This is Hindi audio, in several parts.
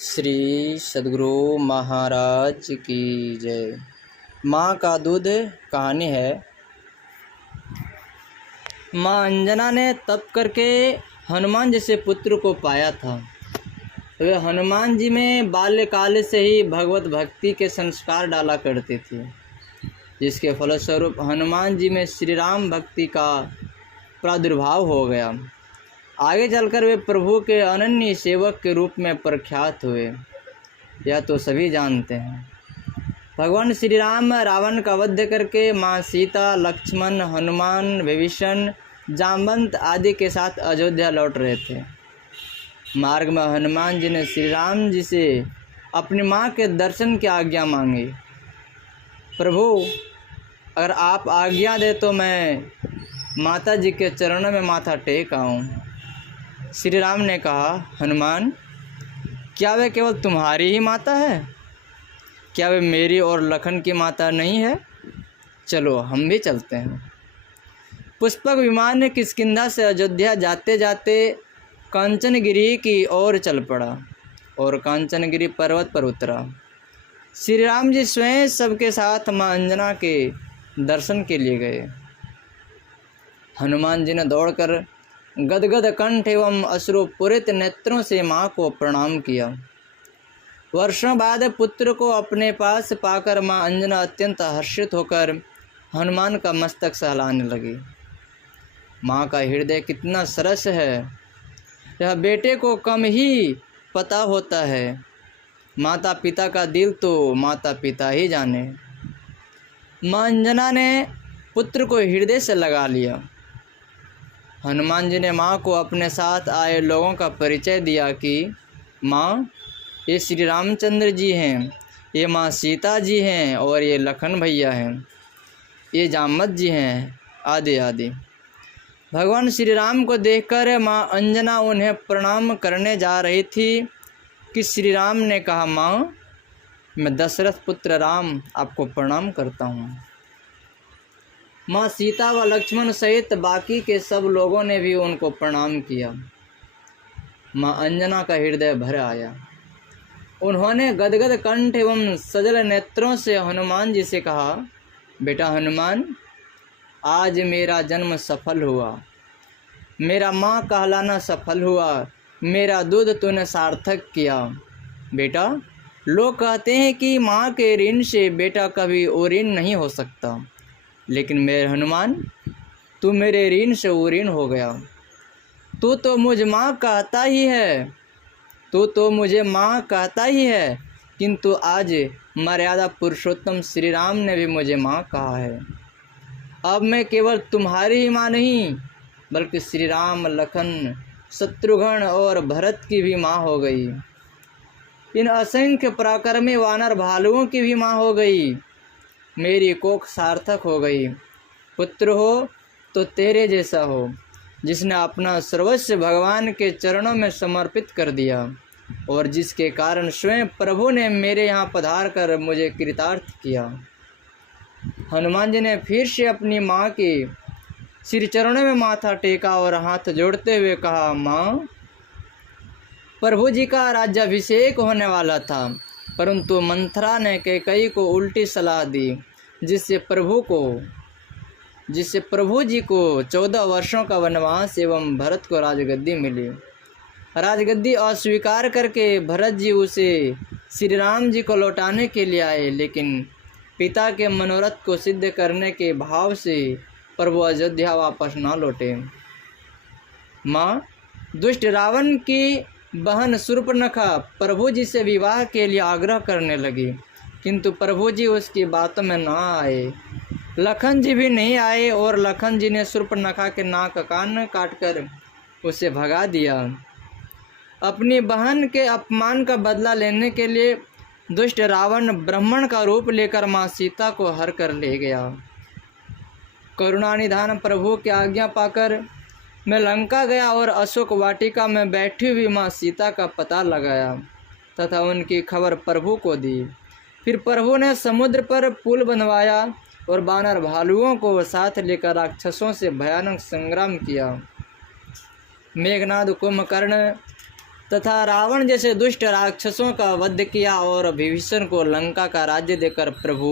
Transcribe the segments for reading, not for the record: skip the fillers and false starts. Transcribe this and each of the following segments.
श्री सद्गुरु महाराज की जय। माँ का दूध कहानी है। माँ अंजना ने तप करके हनुमान जैसे पुत्र को पाया था। वे हनुमान जी में बाल्यकाल से ही भगवत भक्ति के संस्कार डाला करते थे, जिसके फलस्वरूप हनुमान जी में श्री राम भक्ति का प्रादुर्भाव हो गया। आगे चलकर वे प्रभु के अनन्य सेवक के रूप में प्रख्यात हुए, यह तो सभी जानते हैं। भगवान श्री राम रावण का वध करके माँ सीता, लक्ष्मण, हनुमान, विभीषण, जामवंत आदि के साथ अयोध्या लौट रहे थे। मार्ग में हनुमान जी ने श्री राम जी से अपनी माँ के दर्शन की आज्ञा मांगी। प्रभु, अगर आप आज्ञा दे तो मैं माता जी के चरणों में माथा टेक आऊँ। श्री राम ने कहा, हनुमान, क्या वे केवल तुम्हारी ही माता है? क्या वे मेरी और लखन की माता नहीं है? चलो हम भी चलते हैं। पुष्पक विमान ने किष्किंधा से अयोध्या जाते जाते कांचनगिरी की ओर चल पड़ा और कांचनगिरी पर्वत पर उतरा। श्री राम जी स्वयं सबके साथ माँ अंजना के दर्शन के लिए गए। हनुमान जी ने दौड़कर गदगद कंठ एवं अश्रुपूरित नेत्रों से माँ को प्रणाम किया। वर्षों बाद पुत्र को अपने पास पाकर माँ अंजना अत्यंत हर्षित होकर हनुमान का मस्तक सहलाने लगी। माँ का हृदय कितना सरस है, यह बेटे को कम ही पता होता है। माता पिता का दिल तो माता पिता ही जाने। माँ अंजना ने पुत्र को हृदय से लगा लिया। हनुमान जी ने माँ को अपने साथ आए लोगों का परिचय दिया कि माँ, ये श्री रामचंद्र जी हैं, ये माँ सीता जी हैं और ये लखन भैया हैं, ये जामवंत जी हैं, आदि आदि। भगवान श्री राम को देखकर माँ अंजना उन्हें प्रणाम करने जा रही थी कि श्री राम ने कहा, माँ, मैं दशरथ पुत्र राम आपको प्रणाम करता हूँ। माँ सीता व लक्ष्मण सहित बाकी के सब लोगों ने भी उनको प्रणाम किया। माँ अंजना का हृदय भर आया। उन्होंने गदगद कंठ एवं सजल नेत्रों से हनुमान जी से कहा, बेटा हनुमान, आज मेरा जन्म सफल हुआ, मेरा माँ कहलाना सफल हुआ, मेरा दूध तूने सार्थक किया। बेटा, लोग कहते हैं कि माँ के ऋण से बेटा कभी ओऋण नहीं हो सकता, लेकिन मेरे हनुमान, तू मेरे ऋण से ओऋण हो गया। तू तो मुझ माँ कहता ही है, तू तो मुझे माँ कहता ही है, किंतु आज मर्यादा पुरुषोत्तम श्री राम ने भी मुझे माँ कहा है। अब मैं केवल तुम्हारी ही माँ नहीं, बल्कि श्री राम, लखन, शत्रुघ्न और भरत की भी माँ हो गई। इन असंख्य पराक्रमी वानर भालुओं की भी माँ हो गई। मेरी कोख सार्थक हो गई। पुत्र हो तो तेरे जैसा हो, जिसने अपना सर्वस्व भगवान के चरणों में समर्पित कर दिया और जिसके कारण स्वयं प्रभु ने मेरे यहाँ पधार कर मुझे कृतार्थ किया। हनुमान जी ने फिर से अपनी माँ के श्री चरणों में माथा टेका और हाथ जोड़ते हुए कहा, माँ, प्रभु जी का राज्याभिषेक होने वाला था, परंतु मंथरा ने कैकेयी को उल्टी सलाह दी, जिससे प्रभु जी को 14 वर्षों का वनवास एवं भरत को राजगद्दी मिली। राजगद्दी अस्वीकार करके भरत जी उसे श्री राम जी को लौटाने के लिए आए, लेकिन पिता के मनोरथ को सिद्ध करने के भाव से प्रभु अयोध्या वापस न लौटे। माँ, दुष्ट रावण की बहन शूर्पणखा प्रभु जी से विवाह के लिए आग्रह करने लगी, किंतु प्रभु जी उसकी बातों में ना आए। लखन जी भी नहीं आए और लखन जी ने शूर्पणखा के नाक कान काटकर उसे भगा दिया। अपनी बहन के अपमान का बदला लेने के लिए दुष्ट रावण ब्राह्मण का रूप लेकर माँ सीता को हर कर ले गया। करुणानिधान प्रभु की आज्ञा पाकर मैं लंका गया और अशोक वाटिका में बैठी हुई माँ सीता का पता लगाया तथा उनकी खबर प्रभु को दी। फिर प्रभु ने समुद्र पर पुल बनवाया और वानर भालुओं को साथ लेकर राक्षसों से भयानक संग्राम किया। मेघनाद, कुंभकर्ण, तथा रावण जैसे दुष्ट राक्षसों का वध किया और विभीषण को लंका का राज्य देकर प्रभु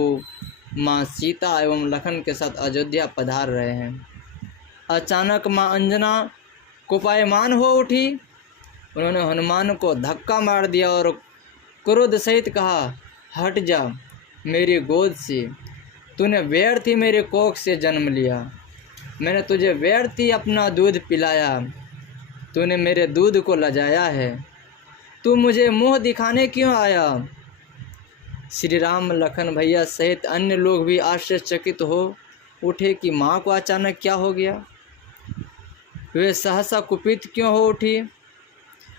माँ सीता एवं लखन के साथ अयोध्या पधार रहे हैं। अचानक माँ अंजना कोपायमान हो उठी। उन्होंने हनुमान को धक्का मार दिया और क्रोध सहित कहा, हट जा मेरी गोद से, तूने व्यर्थ ही मेरे कोख से जन्म लिया। मैंने तुझे व्यर्थ ही अपना दूध पिलाया, तूने मेरे दूध को लजाया है। तू मुझे मुँह दिखाने क्यों आया? श्री राम लखन भैया सहित अन्य लोग भी आश्चर्यचकित हो उठे कि माँ को अचानक क्या हो गया। वे सहसा कुपित क्यों हो उठी?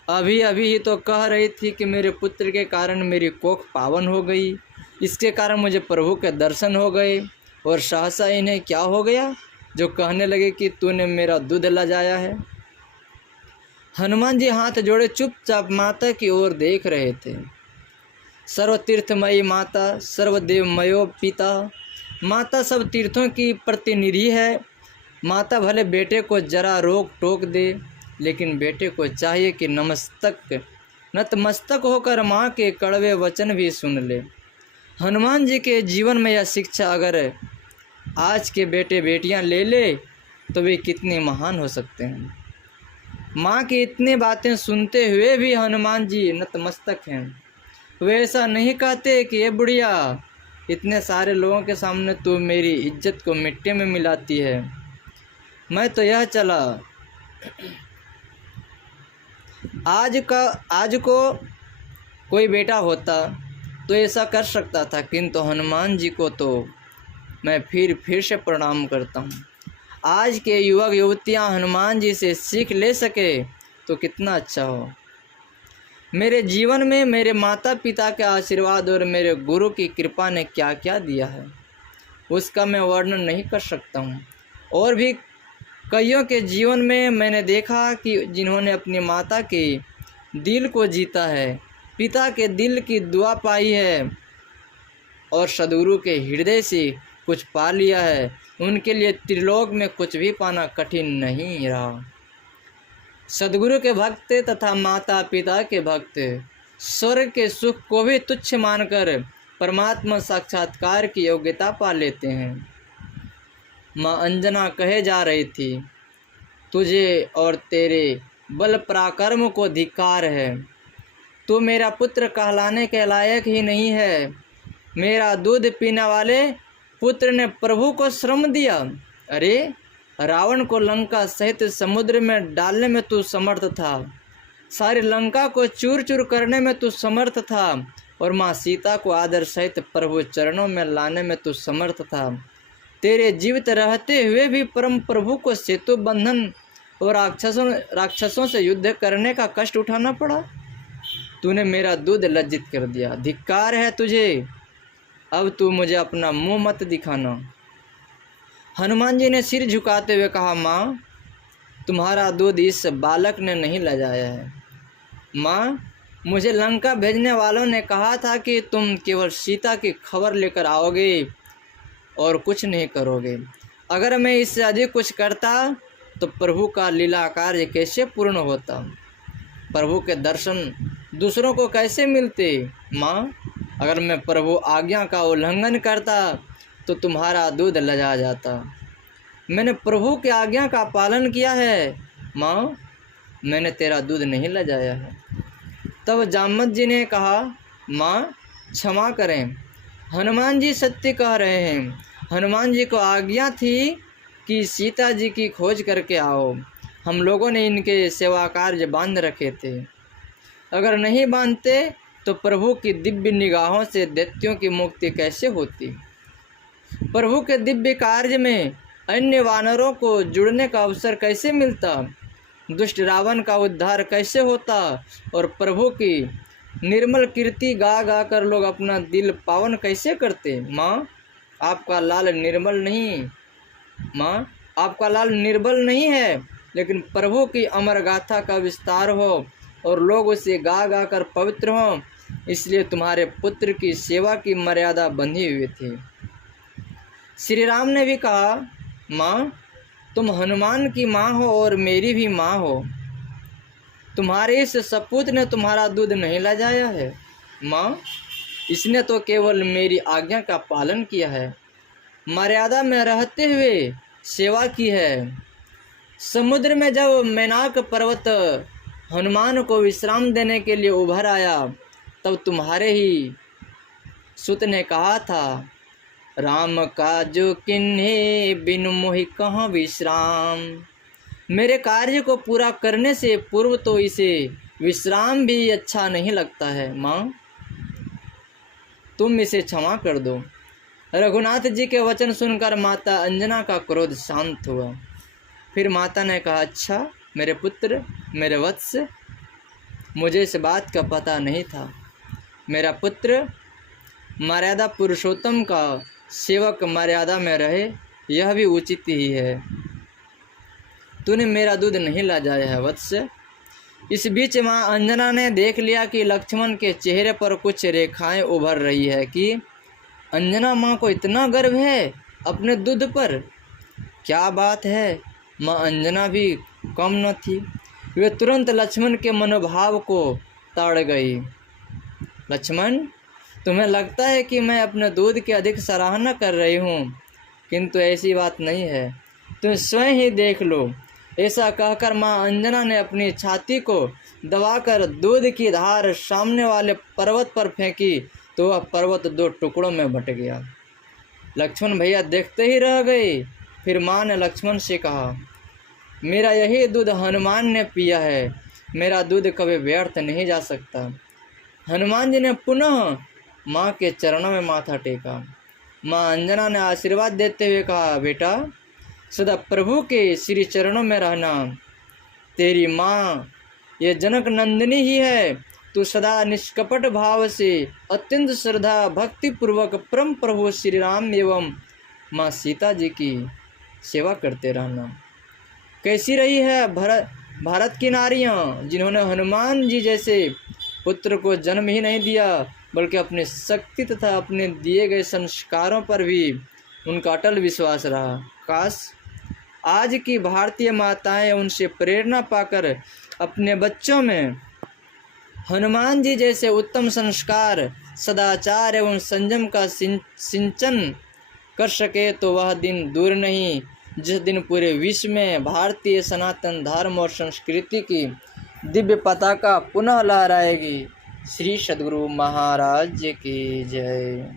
अभी अभी ही तो कह रही थी कि मेरे पुत्र के कारण मेरी कोख पावन हो गई, इसके कारण मुझे प्रभु के दर्शन हो गए, और सहसा इन्हें क्या हो गया जो कहने लगे कि तूने मेरा दूध लजाया है। हनुमान जी हाथ जोड़े चुपचाप माता की ओर देख रहे थे। सर्वतीर्थमयी माता, सर्वदेवमयो पिता, माता सब तीर्थों की प्रतिनिधि है। माता भले बेटे को जरा रोक टोक दे, लेकिन बेटे को चाहिए कि नतमस्तक होकर माँ के कड़वे वचन भी सुन ले। हनुमान जी के जीवन में यह शिक्षा अगर आज के बेटे बेटियां ले ले तो वे कितने महान हो सकते हैं। माँ की इतनी बातें सुनते हुए भी हनुमान जी नतमस्तक हैं। वे ऐसा नहीं कहते कि ये बुढ़िया, इतने सारे लोगों के सामने तू मेरी इज्जत को मिट्टी में मिलाती है। मैं तो यह चला, आज को कोई बेटा होता तो ऐसा कर सकता था, किंतु हनुमान जी को तो मैं फिर से प्रणाम करता हूँ। आज के युवक युवतियाँ हनुमान जी से सीख ले सके तो कितना अच्छा हो। मेरे जीवन में मेरे माता पिता के आशीर्वाद और मेरे गुरु की कृपा ने क्या क्या दिया है, उसका मैं वर्णन नहीं कर सकता हूँ। और भी कईयों के जीवन में मैंने देखा कि जिन्होंने अपनी माता के दिल को जीता है, पिता के दिल की दुआ पाई है और सद्गुरु के हृदय से कुछ पा लिया है, उनके लिए त्रिलोक में कुछ भी पाना कठिन नहीं रहा। सद्गुरु के भक्त तथा माता पिता के भक्त स्वर्ग के सुख को भी तुच्छ मानकर परमात्मा साक्षात्कार की योग्यता पा लेते हैं। माँ अंजना कहे जा रही थी, तुझे और तेरे बल पराक्रम को धिक्कार है। तू मेरा पुत्र कहलाने के लायक ही नहीं है। मेरा दूध पीने वाले पुत्र ने प्रभु को श्रम दिया। अरे रावण को लंका सहित समुद्र में डालने में तू समर्थ था, सारी लंका को चूर चूर करने में तू समर्थ था, और माँ सीता को आदर सहित प्रभु चरणों में लाने में तू समर्थ था। तेरे जीवित रहते हुए भी परम प्रभु को सेतु बंधन और राक्षसों से युद्ध करने का कष्ट उठाना पड़ा। तूने मेरा दूध लज्जित कर दिया, धिक्कार है तुझे। अब तू मुझे अपना मुंह मत दिखाना। हनुमान जी ने सिर झुकाते हुए कहा, माँ तुम्हारा दूध इस बालक ने नहीं लजाया है। माँ, मुझे लंका भेजने वालों ने कहा था कि तुम केवल सीता की खबर लेकर आओगे और कुछ नहीं करोगे। अगर मैं इससे अधिक कुछ करता तो प्रभु का लीला कार्य कैसे पूर्ण होता, प्रभु के दर्शन दूसरों को कैसे मिलते। माँ, अगर मैं प्रभु आज्ञा का उल्लंघन करता तो तुम्हारा दूध लजा जाता। मैंने प्रभु की आज्ञा का पालन किया है माँ, मैंने तेरा दूध नहीं लजाया है। तब जामवंत जी ने कहा, माँ क्षमा करें, हनुमान जी सत्य कह रहे हैं। हनुमान जी को आज्ञा थी कि सीता जी की खोज करके आओ। हम लोगों ने इनके सेवा कार्य बांध रखे थे। अगर नहीं बांधते तो प्रभु की दिव्य निगाहों से दैत्यों की मुक्ति कैसे होती, प्रभु के दिव्य कार्य में अन्य वानरों को जुड़ने का अवसर कैसे मिलता, दुष्ट रावण का उद्धार कैसे होता, और प्रभु की निर्मल कीर्ति गा गा कर लोग अपना दिल पावन कैसे करते। माँ, आपका लाल निर्मल नहीं, माँ आपका लाल निर्बल नहीं है, लेकिन प्रभु की अमर गाथा का विस्तार हो और लोग उसे गा गा कर पवित्र हों, इसलिए तुम्हारे पुत्र की सेवा की मर्यादा बंधी हुई थी। श्री राम ने भी कहा, माँ तुम हनुमान की माँ हो और मेरी भी माँ हो। तुम्हारे इस सपूत ने तुम्हारा दूध नहीं ला जाया है। माँ, इसने तो केवल मेरी आज्ञा का पालन किया है, मर्यादा में रहते हुए सेवा की है। समुद्र में जब मैनाक पर्वत हनुमान को विश्राम देने के लिए उभर आया, तब तुम्हारे ही सुत ने कहा था, राम काजो किन्हे बिनु मोहि कहाँ विश्राम। मेरे कार्य को पूरा करने से पूर्व तो इसे विश्राम भी अच्छा नहीं लगता है। माँ, तुम इसे क्षमा कर दो। रघुनाथ जी के वचन सुनकर माता अंजना का क्रोध शांत हुआ। फिर माता ने कहा, अच्छा मेरे पुत्र, मेरे वत्स, मुझे इस बात का पता नहीं था। मेरा पुत्र, मर्यादा पुरुषोत्तम का सेवक मर्यादा में रहे, यह भी उचित ही है। तूने मेरा दूध नहीं ला जाया है वत्स। इस बीच माँ अंजना ने देख लिया कि लक्ष्मण के चेहरे पर कुछ रेखाएं उभर रही है कि अंजना माँ को इतना गर्व है अपने दूध पर। क्या बात है, माँ अंजना भी कम न थी। वे तुरंत लक्ष्मण के मनोभाव को ताड़ गई। लक्ष्मण, तुम्हें लगता है कि मैं अपने दूध की अधिक सराहना कर रही हूँ, किंतु ऐसी बात नहीं है, तुम स्वयं ही देख लो। ऐसा कहकर माँ अंजना ने अपनी छाती को दबाकर दूध की धार सामने वाले पर्वत पर फेंकी, तो वह पर्वत 2 टुकड़ों में बट गया। लक्ष्मण भैया देखते ही रह गए। फिर माँ ने लक्ष्मण से कहा, मेरा यही दूध हनुमान ने पिया है, मेरा दूध कभी व्यर्थ नहीं जा सकता। हनुमान जी ने पुनः माँ के चरणों में माथा टेका। माँ अंजना ने आशीर्वाद देते हुए कहा, बेटा सदा प्रभु के श्री चरणों में रहना। तेरी माँ ये जनक नंदिनी ही है। तू सदा निष्कपट भाव से अत्यंत श्रद्धा भक्ति पूर्वक परम प्रभु श्री राम एवं माँ सीता जी की सेवा करते रहना। कैसी रही है भारत की नारियाँ, जिन्होंने हनुमान जी जैसे पुत्र को जन्म ही नहीं दिया, बल्कि अपनी शक्ति तथा अपने दिए गए संस्कारों पर भी उनका अटल विश्वास रहा। काश आज की भारतीय माताएं उनसे प्रेरणा पाकर अपने बच्चों में हनुमान जी जैसे उत्तम संस्कार, सदाचार एवं संयम का सिंचन कर सके, तो वह दिन दूर नहीं जिस दिन पूरे विश्व में भारतीय सनातन धर्म और संस्कृति की दिव्य पताका पुनः लहराएगी। श्री सद्गुरु महाराज की जय।